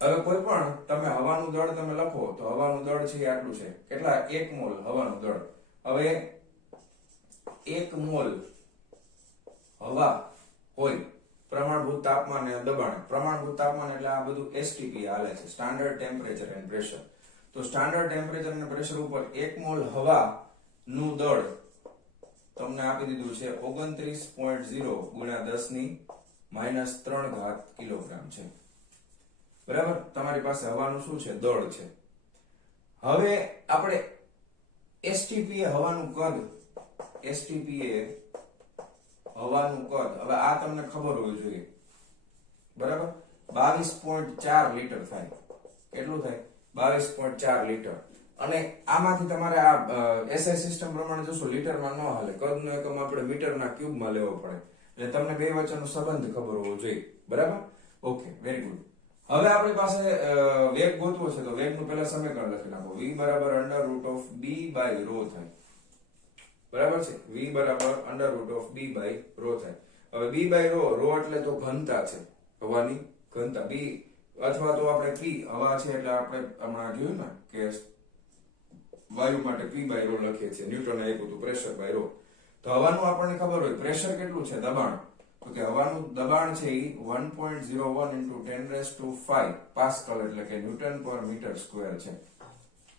હવે કોઈ પણ તમે હવાનું દળ તમે લખો તો હવાનું દળ છે આટલું છે. કેટલા? 1 મોલ હવાનું દળ. હવે 1 મોલ હવા હોય પ્રમાણભૂત તાપમાન અને દબાણ. પ્રમાણભૂત તાપમાન એટલે આ બધું એસટીપી હાલે છે, સ્ટાન્ડર્ડ ટેમ્પરેચર એન્ડ પ્રેશર. તો સ્ટાન્ડર્ડ ટેમ્પરેચર અને પ્રેશર ઉપર 1 મોલ હવા નું દળ તમને આપી દીધું છે 29.0 ગુણ્યા 10⁻³ કિલોગ્રામ છે. બરાબર? તમારી પાસે હવાનું શું છે? દળ છે. હવે આપણે એસટીપી હવાનું કદ, એસટીપી હવાનું કદ, હવે આ તમને ખબર હોવી જોઈએ. બરાબર? 22.4 લીટર થાય. કેટલું થાય? 22.4 લીટર. અને આમાંથી તમારે આ એસઆઈ સિસ્ટમ પ્રમાણે જોશો લીટરમાં ન હાલે, કદનો એકમ આપણે મીટરના ક્યુબમાં લેવો પડે. એટલે તમને બે વચ્ચેનો સંબંધ ખબર હોવો જોઈએ. બરાબર? Okay, very good. હવે આપણી પાસે વેગ ગોતવો છે તો વેગનું પહેલા સમીકરણ લખી નાખો. v બરાબર √b બાય ρ થાય. બરાબર છે? v બરાબર √b બાય ρ થાય. હવે b બાય ρ, ρ એટલે તો ઘનતા છે, હવાની ઘનતા. b અથવા તો આપણે p, હવા છે એટલે આપણે હમણાં જોયું ને કે વાયુ માટે p બાય ρ લખીએ છીએ. ન્યૂટને આપ્યું હતું પ્રેશર બાય ρ. તો હવાનું આપણને ખબર હોય પ્રેશર કેટલું છે, દબાણ. તો કે હવાનું દબાણ છે એ 1.01 × 10⁵ પાસ્કલ એટલે કે ન્યૂટન પર મીટર સ્ક્વેર છે.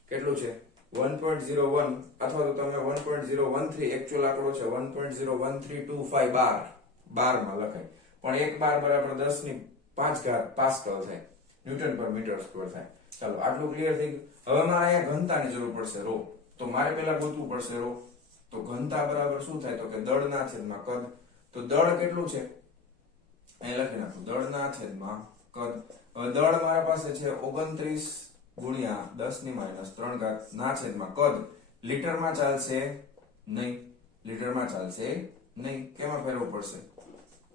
કેટલું છે? 1.01 અથવા તો તમે 1.013 એકચ્યુઅલ આંકડો છે 1.01325 બાર માં લખાય, પણ 1 બાર બરાબર 10⁵ પાસ્કલ થાય, ન્યૂટન પર મીટર સ્ક્વેર થાય. ચાલો આટલું ક્લિયર થઈ ગયું. હવે મારે અહીંયા ઘનતાની જરૂર પડશે ρ. તો મારે પહેલા ગોતવું પડશે ρ. તો ઘનતા બરાબર શું થાય? તો કે દળના છેદમાં કદ. તો દળ કેટલું છે? અહીં લખી નાખું, દળના છેદમાં કદ. હવે દળ મારા પાસે છે 29 ગુણ્યા 10⁻³ ના છેદમાં કદ. લીટરમાં ચાલશે નહીં, લીટરમાં ચાલશે નહીં. કેમાં ફેરવવું પડશે?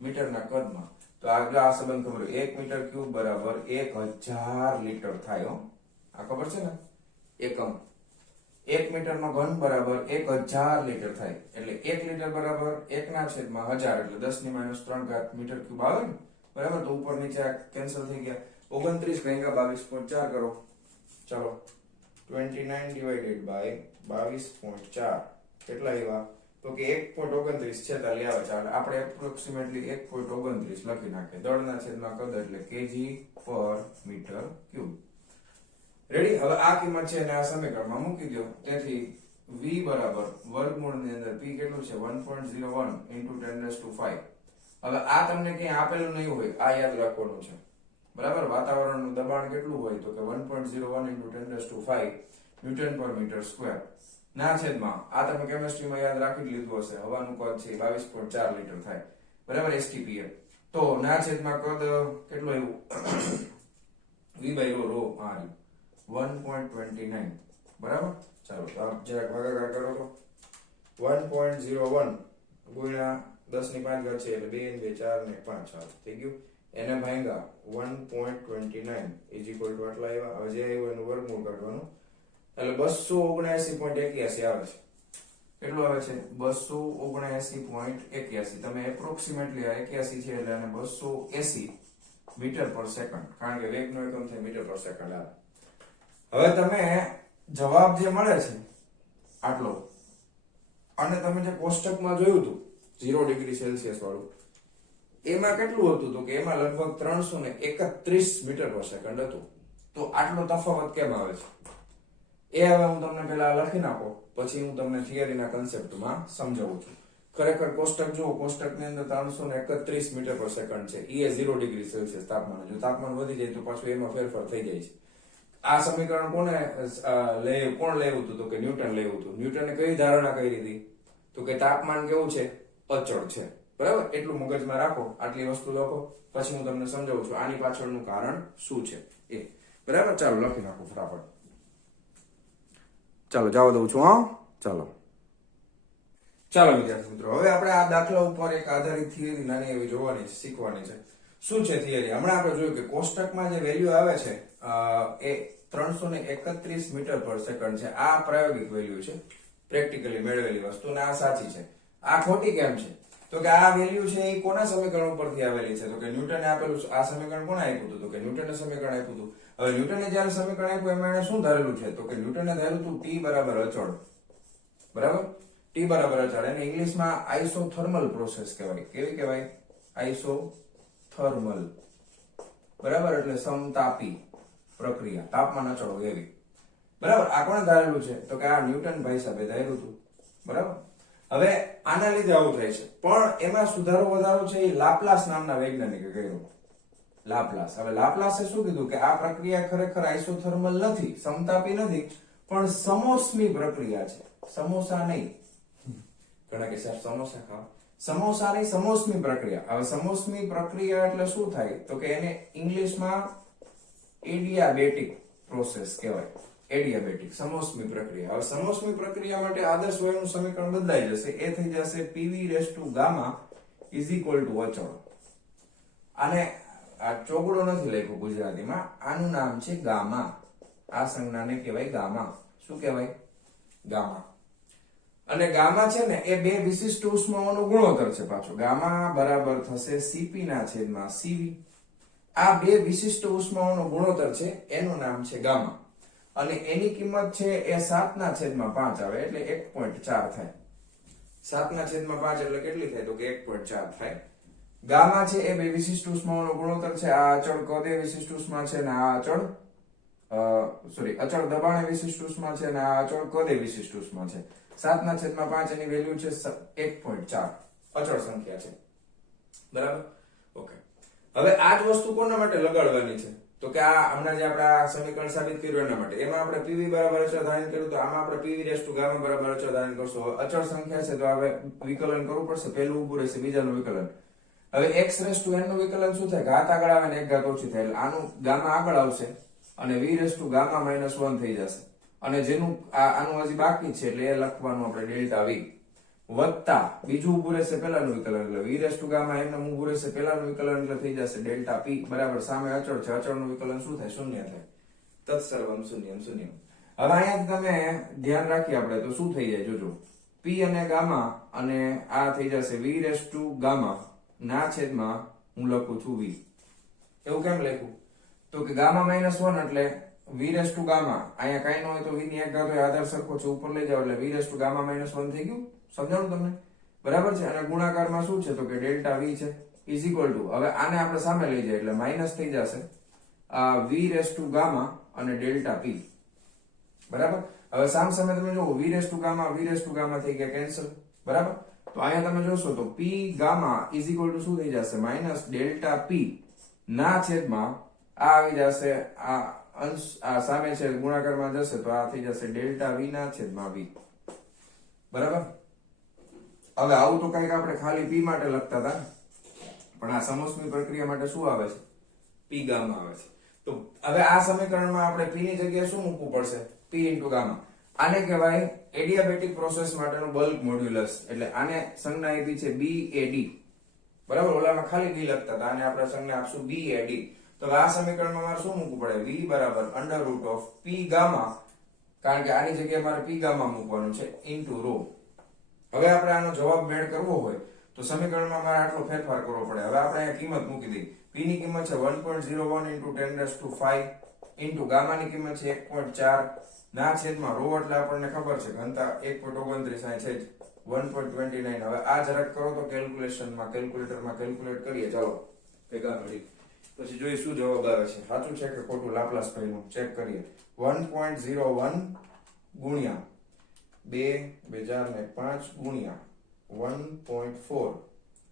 મીટરના કદમાં. તો આગળ આ સંબંધ ખબર હોય, 1 મીટર ક્યુબ બરાબર 1000 લીટર થાય. આ ખબર છે ને? એકમ. 1 મીટરનો ઘન બરાબર 1000 લીટર થાય. એટલે 1 લીટર બરાબર 1/1000 એટલે 10⁻³ મીટર ક્યુબ આવે ને? બરાબર? તો ઉપર નીચે કેન્સલ થઈ ગયા. 29 ભાગ્યા 22.4 કરો. ચાલો 29 ડિવાઇડેડ બાય 22.4 કેટલા આવ્યા? તો કે 1.29 46 આવે. ચાલે આપણે એપ્રોક્સિમેટલી 1.29 લખી નાખીએ. દળના છેદમાં કદ એટલે કેજી પર મીટર ક્યુબ. રેડી? હવે આ કિંમત છે ને આ સમીકરણમાં મૂકી દો. તેથી v બરાબર વર્ગમૂળની અંદર p કેટલું છે? 1.01 × 10⁵. હવે આ તમને ક્યાંય આપેલું નહીં હોય, આ યાદ રાખવાનું છે. બરાબર? વાતાવરણનું દબાણ કેટલું હોય? તો કે 1.01 × 10⁵ ન્યૂટન પર મીટર સ્ક્વેર ના છેદમાં, આ તમે કેમિસ્ટ્રીમાં યાદ રાખી લીધું હશે, હવાનું કદ છે 22.4 લીટર થાય. બરાબર? એસટીપી. તો ના છેદમાં કદ કેટલું આવ્યું? v બાય ρ, આ 1.29. બરાબર? ચાલો તો આપ જરાક ભાગાકાર કરો તો 1.01 ગુણ્યા 10⁵ છે એટલે 2 ને 2 4 ને 5 થઈ ગયું. એને ભાગ્યા 1.29 ઇઝ ઇક્વલ ટુ આટલા આવ્યા. હવે જે આવ્યું એનું વર્ગમૂળ કાઢવાનું એટલે 279.81 આવે છે. કેટલું આવે છે? 279.81. તમે એપ્રોક્સિમેટલી આ 81 છે એટલે આને 280 મીટર પર સેકન્ડ, કારણ કે વેગનો એકમ થાય મીટર પર સેકન્ડ આવે. હવે તમે જવાબ જે મળે છે આટલો, અને તમે જે કોષ્ટકમાં જોયું હતું 0 ડિગ્રી સેલ્સિયસ વાળું, એમાં કેટલું હતું? તો કે એમાં લગભગ 331 મીટર પર સેકન્ડ હતું. તો આટલો તફાવત કેમ આવે છે એ હવે હું તમને પહેલા લખી નાખો, પછી હું તમને થિયરીના કન્સેપ્ટમાં સમજાવું છું. ખરેખર કોષ્ટક જુઓ, કોષ્ટકની અંદર 331 મીટર પર સેકન્ડ છે. એ 0 ડિગ્રી સેલ્સિયસ તાપમાન. જો તાપમાન વધી જાય તો પાછું એમાં ફેરફાર થઈ જાય છે. આ સમીકરણ કોણ લેવું હતું? તો કે ન્યૂટન લેવું હતું. ન્યૂટને કઈ ધારણા કરી હતી? તો કે તાપમાન કેવું છે? અચળ છે. બરાબર? એટલું મગજમાં રાખો, આટલી વસ્તુ લખો, પછી હું તમને સમજાવું છું આની પાછળનું કારણ શું છે એ. બરાબર? ચાલો લખી નાખો ફટાફટ. ચાલો જવા દઉં છું. હા, ચાલો વિદ્યાર્થી મિત્રો, હવે આપણે આ દાખલા ઉપર એક આધારિત થિયરી નાની એવી જોવાની છે, શીખવાની છે. શું છે થિયરી? હમણાં આપણે જોયું કે કોષ્ટકમાં જે વેલ્યુ આવે છે એ 331 મીટર પર સેકન્ડ છે. આ પ્રાયોગિક વેલ્યુ છે, પ્રેક્ટિકલી મેળવેલી વસ્તુ, ને આ સાચી છે. આ ખોટી કેમ છે? તો કે આ વેલ્યુ છે એ કોના સમીકરણ ઉપરથી આવેલી છે? તો કે ન્યૂટને આપેલું. આ સમીકરણ કોણે આપ્યું હતું? તો કે ન્યૂટને સમીકરણ આપ્યું હતું. હવે ન્યૂટને જ્યારે સમીકરણ આપ્યું એમાં એને શું ધારેલું છે? તો કે ન્યૂટને ધારેલું હતું T બરાબર અચળ. બરાબર, T બરાબર અચળ. એને ઇંગ્લિશમાં આઇસોથર્મલ પ્રોસેસ કહેવાય. કેવી કહેવાય? આઇસોથર્મલ. બરાબર, એટલે સમતાપી પ્રક્રિયા, તાપમાન અચળ હોય એવી. બરાબર, આ કોણે ધારેલું છે? તો કે આ ન્યૂટન ભાઈ સાહેબે ધારેલું હતું. બરાબર, હવે આના લીધે આવું થાય છે, પણ એમાં સુધારો વધારો છે એ લાપ્લાસ નામના વૈજ્ઞાનિકે કર્યો. લાપ્લાસ. હવે લાપ્લાસે શું કીધું કે આ પ્રક્રિયા ખરેખર આઇસોથર્મલ નથી, સમતાપી નથી, પણ સમોષ્મી પ્રક્રિયા છે. સમોસા નહીં. ઘણા કે સાહેબ સમોસા ખાવ. સમોસા નહીં, સમોષ્મી પ્રક્રિયા. હવે સમોષ્મી પ્રક્રિયા એટલે શું થાય? તો કે એને ઇંગ્લિશમાં એડિયાબેટિક પ્રોસેસ કહેવાય. એડિયાબેટિક, સમોષ્મી પ્રક્રિયા. હવે સમોષ્મી પ્રક્રિયા માટે આદર્શ વાયુનું સમીકરણ બદલાઈ જશે. એ થઈ જશે PV⁻γ = અચળ. આને આ ચોગડો નથી લખ્યો ગુજરાતીમાં, આનું નામ છે ગામા. આ સંજ્ઞાને કહેવાય ગામા. શું કહેવાય? ગામા. અને ગામા છે ને એ બે વિશિષ્ટ ઉષ્માઓનો ગુણોત્તર છે પાછો. ગામા બરાબર થશે Cp ના છેદમાં Cv. આ બે વિશિષ્ટ ઉષ્માઓનો ગુણોત્તર છે, એનું નામ છે ગામા. અને એની કિંમત છે એ 7/5 આવે, એટલે 1.4 થાય. 7/5 એટલે કેટલી થાય? તો કે 1.4 થાય. ગામા છે એ બે વિશિષ્ટ ઉષ્માઓનો ગુણોત્તર છે. આ અચળ કદે વિશિષ્ટ ઉષ્મા છે ને આ અચળ અચળ દબાણે વિશિષ્ટ ઉષ્મા છે ને આ અચળ કદે વિશિષ્ટ ઉષ્મા છે. 7/5 એની વેલ્યુ છે 1.4, અચળ સંખ્યા છે. બરાબર, ઓકે. હવે આ જ વસ્તુ કોના માટે લગાડવાની છે? તો કે આ હમણાં જે આપણે આ સમીકરણ સાબિત કર્યું એના માટે. એમાં આપણે PV બરાબર અચળ ધારણ કર્યું, તો આમાં આપણે PV⁻γ બરાબર અચળ ધારણ કરશું. અચળ સંખ્યા છે તો હવે વિકલન કરવું પડશે. પહેલું ઉભું રહેશે, બીજાનું વિકલન. હવે x⁻n નું વિકલન શું થાય? ઘાત આગળ આવે ને એક ઘાત ઓછી થાય, એટલે આનું ગામા આગળ આવશે અને v⁻γ-1 થઈ જશે. અને જેનું આનું હજી બાકી છે એટલે એ લખવાનું આપણે ΔV વત્તા બીજું ઉભું રહેશે પેલાનું વિકલન, એટલે v⁻γ એમને ઉભું રહેશે પેલાનું વિકલન, એટલે થઈ જશે ΔP બરાબર સામે અચળ છે, અચળનું વિકલન શું થાય? શૂન્ય થાય. તત્સર્વમ શૂન્યમ શૂન્યમ. હવે અહીંયા તમે ધ્યાન રાખીએ આપણે તો શું થઈ જાય જોજો. P અને ગામા અને આ થઈ જશે v⁻γ ના છેદમાં હું લખું છું v. એવું કેમ લખ્યું? તો કે γ-1 એટલે v⁻γ અહીંયા કઈ ન હોય તો v ની એક ઘાત હોય, આધાર સરખો છે, ઉપર લઈ જાવ એટલે v⁻γ-1 થઈ ગયું. સમજાણું તમને? બરાબર છે. અને ગુણાકારમાં શું છે? તો કે ΔV છે = હવે આને આપણે સામે લઈ જાય એટલે માઈનસ થઈ જશે આ v⁻γ અને ΔP. બરાબર. હવે સામ સામે તમે જુઓ v⁻γ થઈ ગયા કેન્સલ. બરાબર. તો અહીંયા તમે જોશો તો P ગામા = શું થઈ જશે? -ΔP ના છેદમાં આ આવી જશે, આ અંશ આ સામે છે ગુણાકારમાં જશે તો આ થઈ જશે ΔV ના છેદમાં v. બરાબર. હવે આવું તો કઈક આપણે ખાલી P માટે લખતા હતા, પણ આ સમોષ્મી પ્રક્રિયા માટે શું આવે છે? P ગામા આવે છે. તો હવે આ સમીકરણમાં આપણે P ની જગ્યાએ શું મૂકવું પડશે? P * gamma. આને કહેવાય એડિયાબેટિક પ્રોસેસ માટેનું બલ્ક મોડ્યુલસ, એટલે આને સંજ્ઞા આપી છે BAD. બરાબર, ઓલામાં ખાલી B લખતા હતા, આને આપણે સંજ્ઞા આપશું BAD. તો આ સમીકરણમાં મારે શું મૂકવું પડે? v = √P ગામા, કારણ કે આની જગ્યાએ મારે P ગામા મૂકવાનું છે * ρ. હવે આપણે આનો જવાબ મેળ કરવો હોય તો સમીકરણમાં મારે આટલો ફેરફાર કરવો પડે. હવે આપણે અહીંયા કિંમત મૂકી દઈએ. P ની કિંમત છે 1.01 × 10⁵ ગામા ની કિંમત છે 1.4 ના છેદમાં ρ એટલે આપણને ખબર છે ઘનતા 1.29 છે 1.29. હવે આ જરાક કરો તો કેલ્ક્યુલેશનમાં કેલ્ક્યુલેટરમાં કેલ્ક્યુલેટ કરીએ. ચાલો ભેગા મળી પછી જોઈએ શું જવાબ આવે છે. સાચું છે કે ખોટું? લાપ્લાસ ભાઈનું ચેક કરીએ. 1.01 ગુણ્યા 2 2005 ગુણ્યા 1.4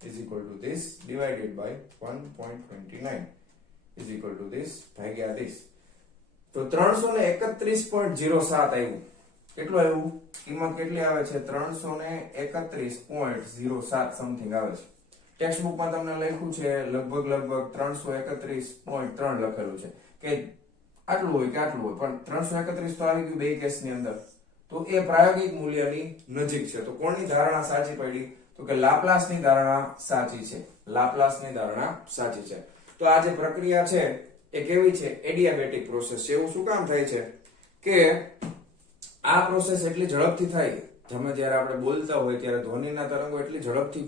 = this divided by 1.29 = this ભાગ્યા this. તો 331.07 આવ્યું. કેટલું આવ્યું? કિંમત કેટલી આવે છે? 331.07 સમથિંગ આવે છે. ટેક્સ્ટ બુકમાં તમને લખ્યું છે લગભગ 331.3 લખેલું છે કે આટલું હોય કે આટલું હોય, પણ 331 તો આવી ગયું બે કેસની અંદર. તો એ પ્રાયોગિક મૂલ્યની નજીક છે. તો કોણની ધારણા સાચી પડી? તો કે લાપ્લાસની ધારણા સાચી છે. લાપ્લાસની ધારણા સાચી છે. તો આ જે પ્રક્રિયા છે એ કેવી છે? એડિયાબેટિક પ્રોસેસ છે. એવું શું કામ થાય છે કે આ પ્રોસેસ એટલી ઝડપથી થાય, ગમે ત્યારે આપણે બોલતા હોય ત્યારે ધ્વનિના તરંગો એટલી ઝડપથી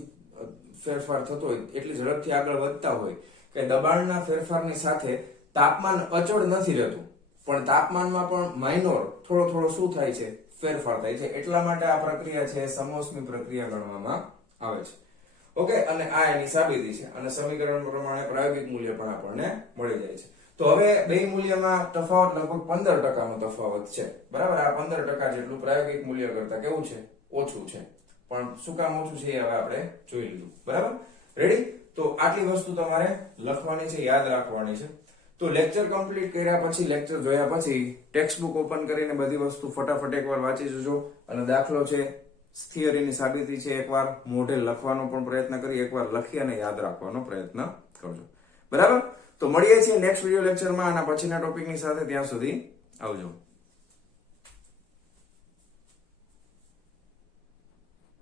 ફેરફાર થતો હોય, એટલી ઝડપથી આગળ વધતા હોય કે દબાણના ફેરફારની સાથે તાપમાન અચળ નથી રહેતું, પણ તાપમાનમાં પણ માઇનોર થોડો શું થાય છે? ફેરફાર થાય છે. એટલા માટે આ પ્રક્રિયા છે સમોષ્મી પ્રક્રિયા ગણવામાં આવે છે. ઓકે, અને આ એની સાબિતી છે અને સમીકરણ પ્રમાણે પ્રાયોગિક મૂલ્ય પણ આપણને મળી જાય છે. તો હવે બે મૂલ્યમાં તફાવત લગભગ 15% નો તફાવત છે. બરાબર, આ 15% જેટલું પ્રાયોગિક મૂલ્ય કરતા કેવું છે? ઓછું છે. પણ શું કામ ઓછું છે એ હવે આપણે જોઈ લીધું. બરાબર, રેડી? તો આટલી વસ્તુ તમારે લખવાની છે, યાદ રાખવાની છે. તો લેક્ચર કમ્પ્લીટ કર્યા પછી, લેક્ચર જોયા પછી ટેક્સ્ટ બુક ઓપન કરીને બધી વસ્તુ ફટાફટ એકવાર વાંચી જજો અને દાખલો છે, થિયરીની સાબિતી છે, એકવાર મોઢે લખવાનો પણ પ્રયત્ન કરી, એકવાર લખી અને યાદ રાખવાનો પ્રયત્ન કરજો. બરાબર, તો મળીએ છીએ નેક્સ્ટ વિડિયો લેક્ચરમાં આના પછીના ટોપિકની સાથે. ત્યાં સુધી આવજો.